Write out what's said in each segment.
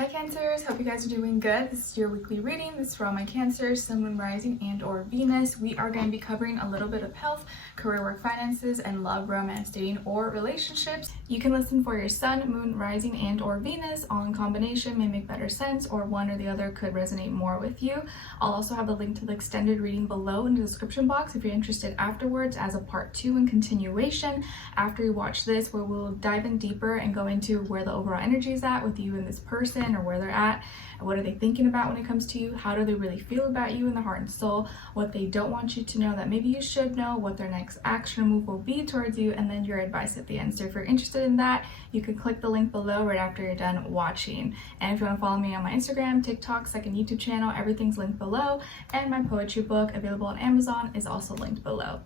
Hi Cancers, hope you guys are doing good. This is your weekly reading. This is for all my Cancers, Sun, Moon, Rising, and or Venus. We are going to be covering a little bit of health, career, work, finances, and love, romance, dating, or relationships. You can listen for your Sun, Moon, Rising, and or Venus. All in combination may make better sense, or one or the other could resonate more with you. I'll also have a link to the extended reading below in the description box if you're interested afterwards as a part 2 and continuation after you watch this, where we'll dive in deeper and go into where the overall energy is at with you and this person, or where they're at, and what are they thinking about when it comes to you, how do they really feel about you in the heart and soul, what they don't want you to know that maybe you should know, what their next action or move will be towards you, and then your advice at the end. So if you're interested in that, you can click the link below right after you're done watching. And if you want to follow me on my Instagram, TikTok, second YouTube channel, everything's linked below, and my poetry book available on Amazon is also linked below.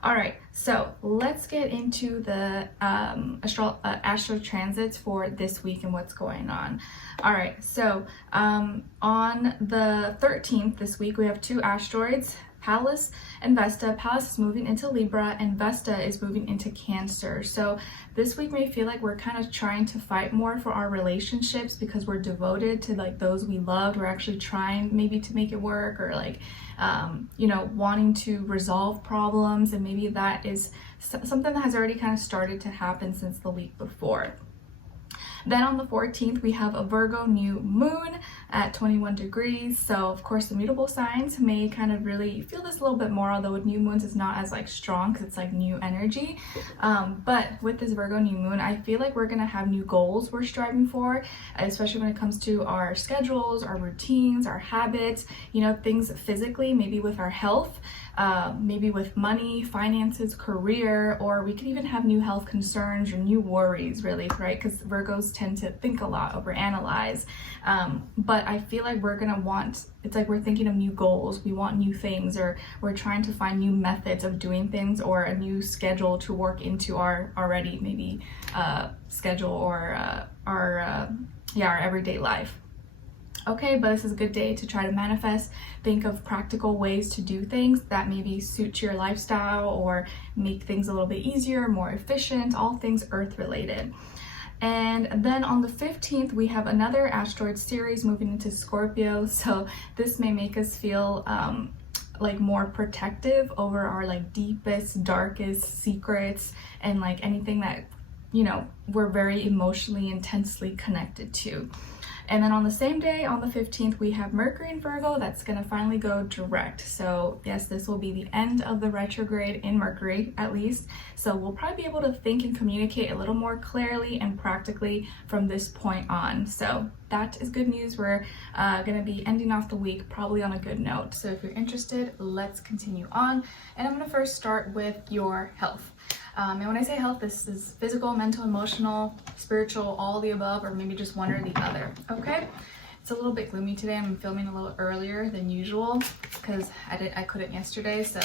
All right, so let's get into the astro transits for this week and what's going on. All right, so on the 13th this week, we have two asteroids, Pallas and Vesta. Pallas is moving into Libra and Vesta is moving into Cancer. So this week may feel like we're kind of trying to fight more for our relationships because we're devoted to like those we loved. We're actually trying maybe to make it work, or like wanting to resolve problems, and maybe that is something that has already kind of started to happen since the week before. Then on the 14th, we have a Virgo new moon at 21 degrees. So of course the mutable signs may kind of really feel this a little bit more, although with new moons it's not as like strong because it's like new energy. But with this Virgo new moon, I feel like we're going to have new goals we're striving for, especially when it comes to our schedules, our routines, our habits, things physically, maybe with our health, maybe with money, finances, career, or we could even have new health concerns or new worries, really, right? Because Virgos tend to think a lot, overanalyze. But I feel like we're gonna it's like we're thinking of new goals, we want new things, or we're trying to find new methods of doing things, or a new schedule to work into our already maybe schedule, or our everyday life. Okay, but this is a good day to try to manifest, think of practical ways to do things that maybe suit your lifestyle or make things a little bit easier, more efficient, all things earth related. And then on the 15th, we have another asteroid series moving into Scorpio. So this may make us feel like more protective over our like deepest, darkest secrets, and like anything that, we're very emotionally intensely connected to. And then on the same day, on the 15th, we have Mercury in Virgo that's going to finally go direct. So yes, this will be the end of the retrograde in Mercury, at least. So we'll probably be able to think and communicate a little more clearly and practically from this point on. So that is good news. We're going to be ending off the week probably on a good note. So if you're interested, let's continue on. And I'm going to first start with your health. And when I say health, this is physical, mental, emotional, spiritual, all the above, or maybe just one or the other, okay? It's a little bit gloomy today. I'm filming a little earlier than usual because I couldn't yesterday, so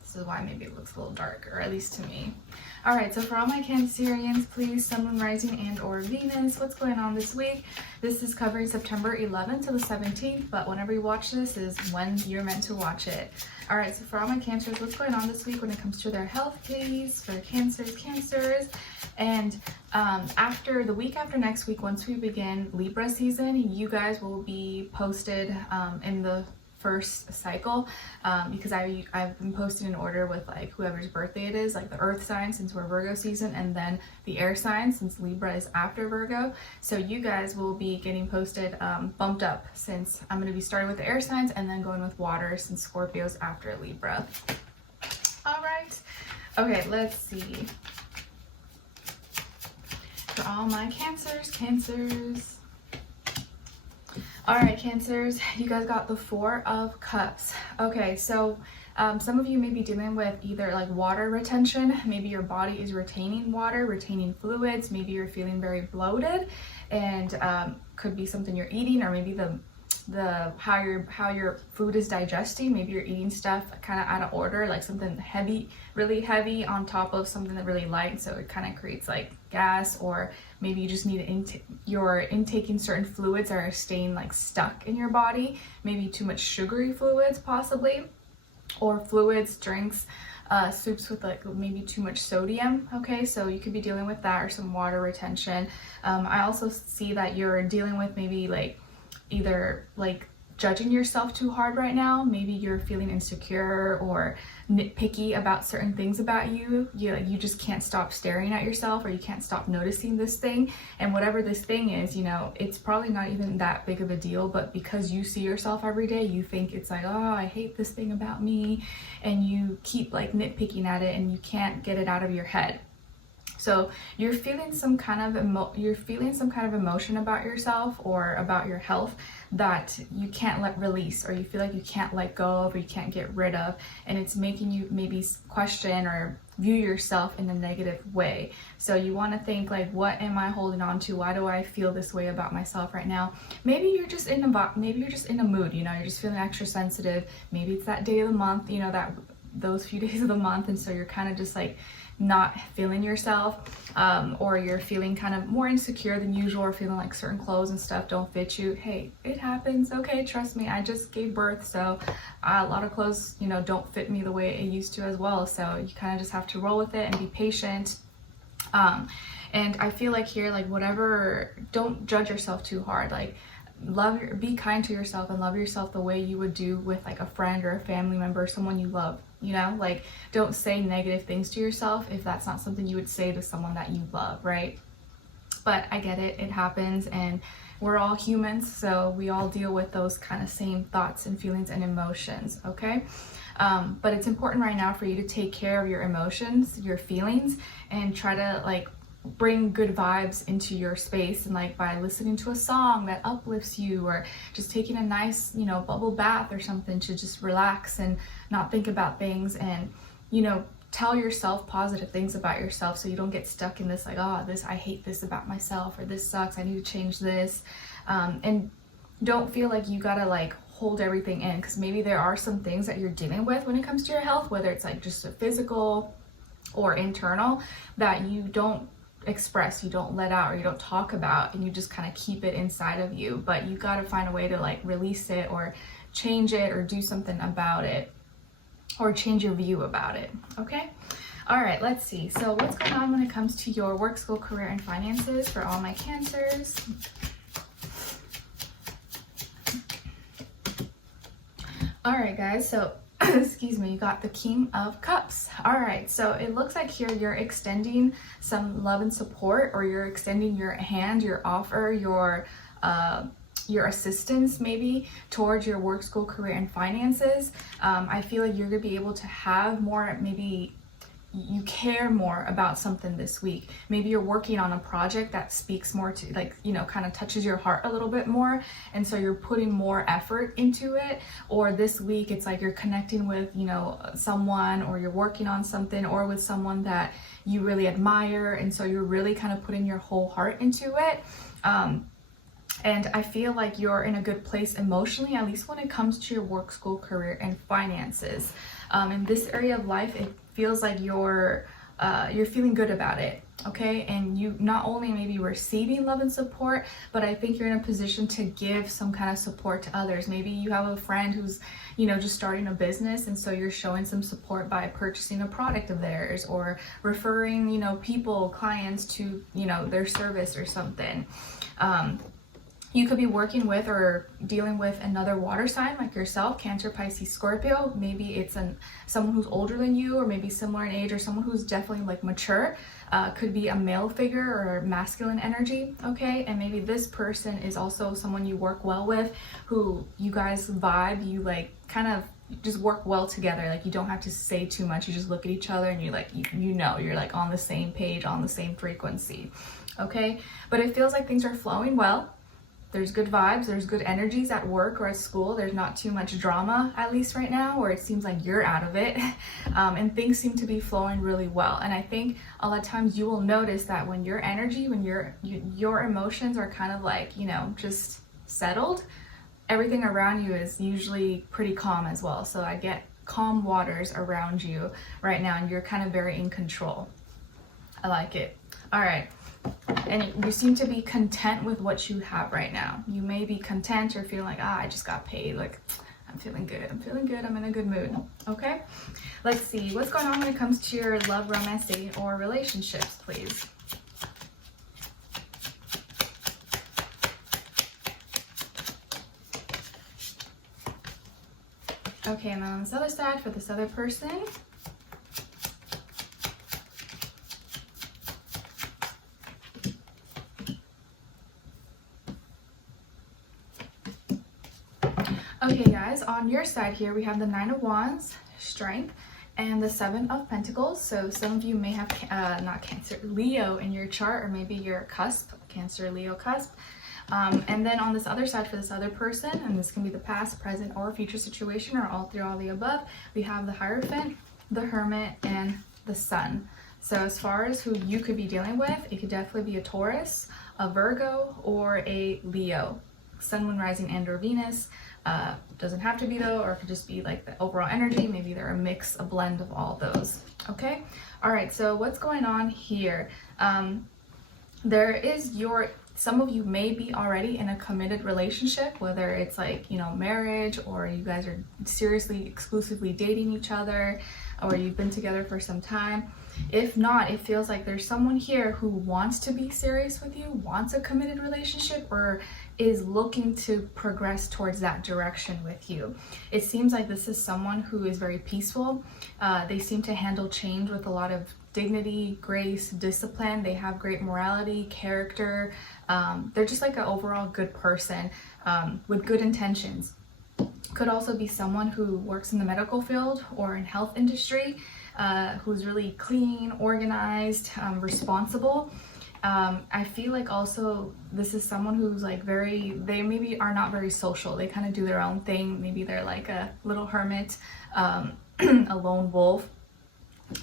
this is why maybe it looks a little dark, or at least to me. All right, so for all my Cancerians, please, Sun, Moon, Rising, and or Venus, what's going on this week? This is covering September 11th to the 17th, but whenever you watch this is when you're meant to watch it. All right, so for all my Cancers, what's going on this week when it comes to their health, please, for Cancers. And after the week after next week, once we begin Libra season, you guys will be posted in the first cycle, because I've been posting in order with like whoever's birthday it is, like the earth sign since we're Virgo season, and then the air sign since Libra is after Virgo. So you guys will be getting posted bumped up, since I'm going to be starting with the air signs and then going with water since Scorpio's after Libra. All right, okay, let's see. For all my Cancers. All right, Cancers, you guys got the 4 of Cups. Okay, so some of you may be dealing with either like water retention. Maybe your body is retaining water, retaining fluids. Maybe you're feeling very bloated, and could be something you're eating, or maybe how your food is digesting. Maybe you're eating stuff kind of out of order, like something heavy, really heavy on top of something that really light, so it kind of creates like gas, or maybe you just need you're intaking certain fluids that are staying like stuck in your body, maybe too much sugary fluids possibly, or fluids, drinks, soups with like maybe too much sodium, okay? So you could be dealing with that, or some water retention. I also see that you're dealing with maybe like either like judging yourself too hard right now. Maybe you're feeling insecure or nitpicky about certain things about you. You just can't stop staring at yourself, or you can't stop noticing this thing. And whatever this thing is, you know, it's probably not even that big of a deal, but because you see yourself every day, you think it's like, oh, I hate this thing about me, and you keep like nitpicking at it and you can't get it out of your head. So you're feeling some kind of emotion about yourself or about your health that you can't let release, or you feel like you can't let go of, or you can't get rid of, and it's making you maybe question or view yourself in a negative way. So you want to think like, what am I holding on to? Why do I feel this way about myself right now? Maybe you're just in a mood, you know, you're just feeling extra sensitive. Maybe it's that day of the month, you know, those few days of the month, and so you're kind of just like not feeling yourself, or you're feeling kind of more insecure than usual, or feeling like certain clothes and stuff don't fit you. Hey, it happens, okay? Trust me, I just gave birth, so a lot of clothes, you know, don't fit me the way it used to as well. So you kind of just have to roll with it and be patient. And I feel like here, like whatever, don't judge yourself too hard. Like be kind to yourself and love yourself the way you would do with like a friend or a family member, someone you love, you know? Like don't say negative things to yourself if that's not something you would say to someone that you love, right? But I get it, it happens, and we're all humans, so we all deal with those kind of same thoughts and feelings and emotions, okay? But it's important right now for you to take care of your emotions, your feelings, and try to like bring good vibes into your space, and like by listening to a song that uplifts you, or just taking a nice, you know, bubble bath or something to just relax and not think about things, and, you know, tell yourself positive things about yourself so you don't get stuck in this like, oh, I hate this about myself, or this sucks, I need to change this. And don't feel like you gotta like hold everything in, because maybe there are some things that you're dealing with when it comes to your health, whether it's like just a physical or internal, that you don't express, you don't let out, or you don't talk about, and you just kind of keep it inside of you. But you got to find a way to like release it, or change it, or do something about it, or change your view about it, okay? All right, let's see. So what's going on when it comes to your work, school, career, and finances for all my Cancers? All right, guys, so excuse me, you got the King of Cups. All right, so it looks like here you're extending some love and support, or you're extending your hand, your offer, your assistance maybe towards your work, school, career, and finances. I feel like you're gonna be able to have more, maybe you care more about something this week. Maybe you're working on a project that speaks more to, like, you know, kind of touches your heart a little bit more, and so you're putting more effort into it. Or this week it's like you're connecting with, you know, someone, or you're working on something, or with someone that you really admire, and so you're really kind of putting your whole heart into it. And I feel like you're in a good place emotionally, at least when it comes to your work, school, career, and finances. In this area of life, it feels like you're feeling good about it, okay? And you not only maybe receiving love and support, but I think you're in a position to give some kind of support to others. Maybe you have a friend who's, you know, just starting a business, and so you're showing some support by purchasing a product of theirs, or referring, you know, clients to, you know, their service or something. You could be working with or dealing with another water sign like yourself, Cancer, Pisces, Scorpio. Maybe it's someone who's older than you, or maybe similar in age, or someone who's definitely like mature. Could be a male figure or masculine energy, okay? And maybe this person is also someone you work well with, who you guys vibe, you like kind of just work well together. Like you don't have to say too much, you just look at each other and you like, you know, you're like on the same page, on the same frequency, okay? But it feels like things are flowing well. There's good vibes, there's good energies at work or at school. There's not too much drama, at least right now, or it seems like you're out of it. And things seem to be flowing really well. And I think a lot of times you will notice that when your energy, when your emotions are kind of like, you know, just settled, everything around you is usually pretty calm as well. So I get calm waters around you right now, and you're kind of very in control. I like it. All right. And you seem to be content with what you have right now. You may be content or feeling like, I just got paid. Like, I'm feeling good. I'm feeling good. I'm in a good mood. Okay, let's see what's going on when it comes to your love, romance, dating, or relationships, please. Okay, and then on this other side for this other person. Okay guys, on your side here we have the Nine of Wands, Strength, and the Seven of Pentacles. So some of you may have not Cancer, Leo in your chart, or maybe you're cusp, Cancer, Leo cusp. And then on this other side for this other person, and this can be the past, present, or future situation, or all through all the above, we have the Hierophant, the Hermit, and the Sun. So as far as who you could be dealing with, it could definitely be a Taurus, a Virgo, or a Leo. Sun, Moon, Rising, and or Venus. Doesn't have to be though, or it could just be like the overall energy. Maybe they're a mix, a blend of all those. Okay, all right, so what's going on here? There is some of you may be already in a committed relationship, whether it's like, you know, marriage, or you guys are seriously exclusively dating each other, or you've been together for some time. If not, it feels like there's someone here who wants to be serious with you, wants a committed relationship, or is looking to progress towards that direction with you. It seems like this is someone who is very peaceful. They seem to handle change with a lot of dignity, grace, discipline. They have great morality, character. They're just like an overall good person with good intentions. Could also be someone who works in the medical field or in health industry, who's really clean, organized, responsible. I feel like also this is someone who's like they maybe are not very social. They kind of do their own thing. Maybe they're like a little hermit, a lone wolf.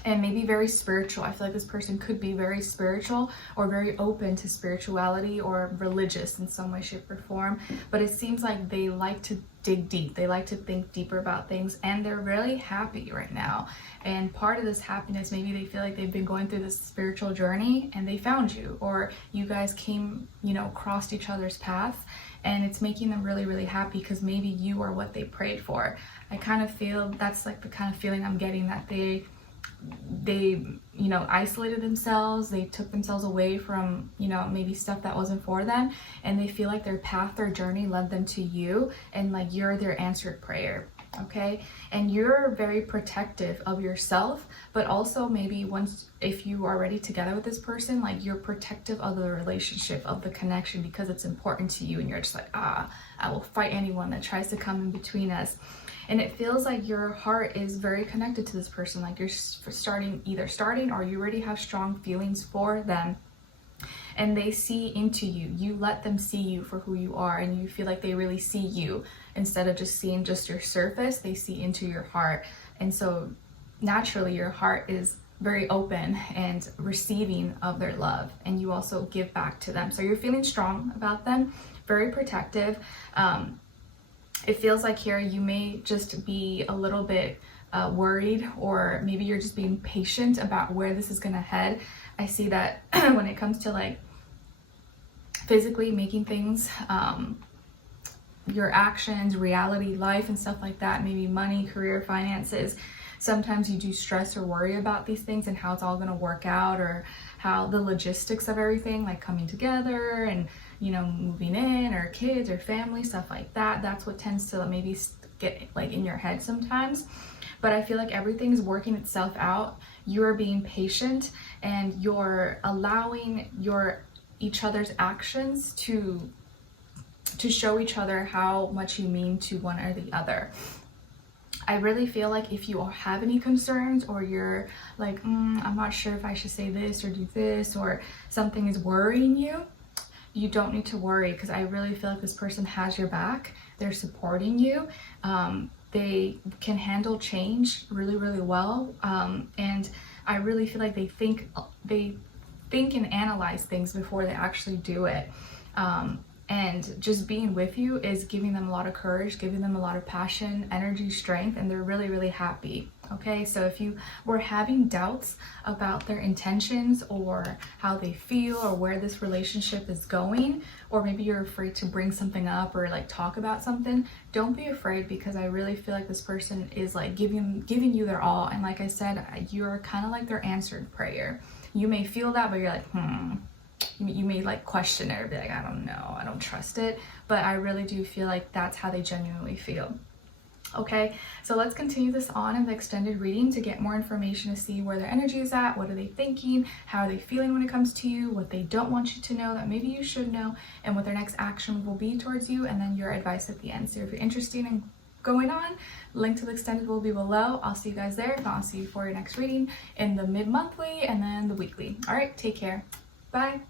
And maybe very spiritual. I feel like this person could be very spiritual or very open to spirituality or religious in some way, shape, or form. But it seems like they like to dig deep. They like to think deeper about things, and they're really happy right now. And part of this happiness, maybe they feel like they've been going through this spiritual journey and they found you, or you guys came, you know, crossed each other's path, and it's making them really, really happy because maybe you are what they prayed for. I kind of feel that's like the kind of feeling I'm getting, that they you know, isolated themselves. They took themselves away from, you know, maybe stuff that wasn't for them, and they feel like their path, their journey led them to you, and like you're their answered prayer. Okay, and you're very protective of yourself, but also maybe if you are already together with this person, like you're protective of the relationship, of the connection, because it's important to you, and you're just like, I will fight anyone that tries to come in between us. And it feels like your heart is very connected to this person, like you're either starting or you already have strong feelings for them, and they see into you. You let them see you for who you are, and you feel like they really see you. Instead of just seeing just your surface, they see into your heart. And so naturally your heart is very open and receiving of their love, and you also give back to them. So you're feeling strong about them, very protective. It feels like here you may just be a little bit worried, or maybe you're just being patient about where this is gonna head. I see that when it comes to like physically making things, your actions, reality, life, and stuff like that, maybe money, career, finances, sometimes you do stress or worry about these things and how it's all gonna work out, or how the logistics of everything, like coming together and, you know, moving in, or kids or family, stuff like that. That's what tends to maybe get like in your head sometimes. But I feel like everything's working itself out. You're being patient, and you're allowing each other's actions to show each other how much you mean to one or the other. I really feel like if you have any concerns, or you're like, I'm not sure if I should say this or do this, or something is worrying you, you don't need to worry, because I really feel like this person has your back. They're supporting you. They can handle change really, really well. And I really feel like they think and analyze things before they actually do it. And just being with you is giving them a lot of courage, giving them a lot of passion, energy, strength, and they're really, really happy. Okay, so if you were having doubts about their intentions or how they feel or where this relationship is going, or maybe you're afraid to bring something up or like talk about something, don't be afraid, because I really feel like this person is like giving you their all. And like I said, you're kind of like their answered prayer. You may feel that, but you're like, you may like question it or be like, I don't know, I don't trust it. But I really do feel like that's how they genuinely feel. Okay, so let's continue this on in the extended reading to get more information to see where their energy is at, what are they thinking, how are they feeling when it comes to you, what they don't want you to know that maybe you should know, and what their next action will be towards you, and then your advice at the end. So if you're interested in going on, link to the extended will be below. I'll see you guys there. If not, I'll see you for your next reading in the mid-monthly and then the weekly. All right, take care. Bye.